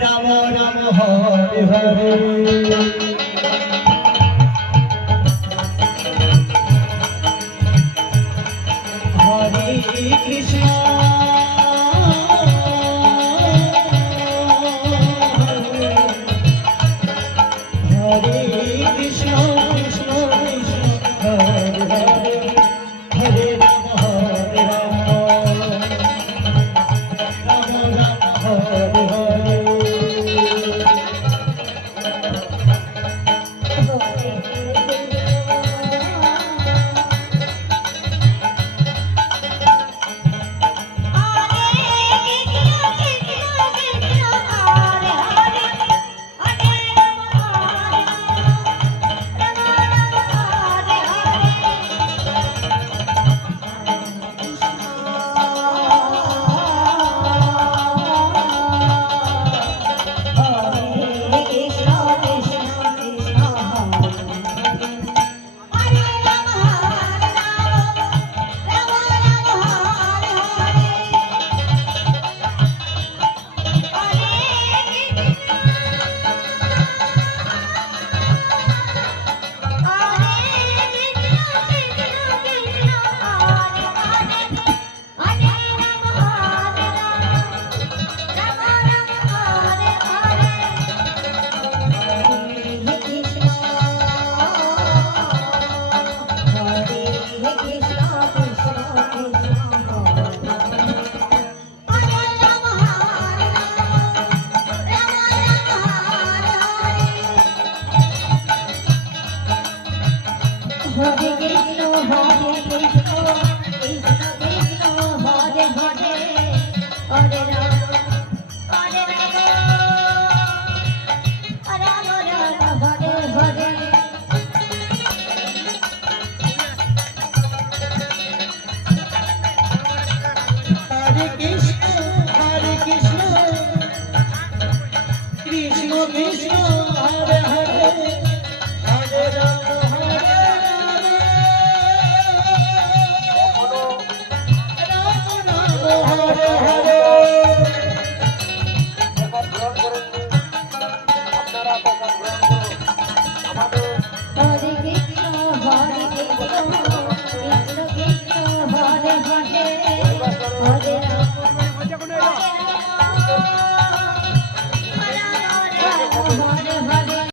Ram Ram Hare Hare Hare Krishna Hare Krishna Krishna Krishna Hare Hare Hare Ram Ram Ram Hare Hare Hare Krishna, Hare Krishna, Krishna Krishna, Hare Hare, Hare Rama, Hare Rama, Rama Rama, Hare Hare. Hare Krishna, Hare Krishna, Krishna Krishna, Hare Hare.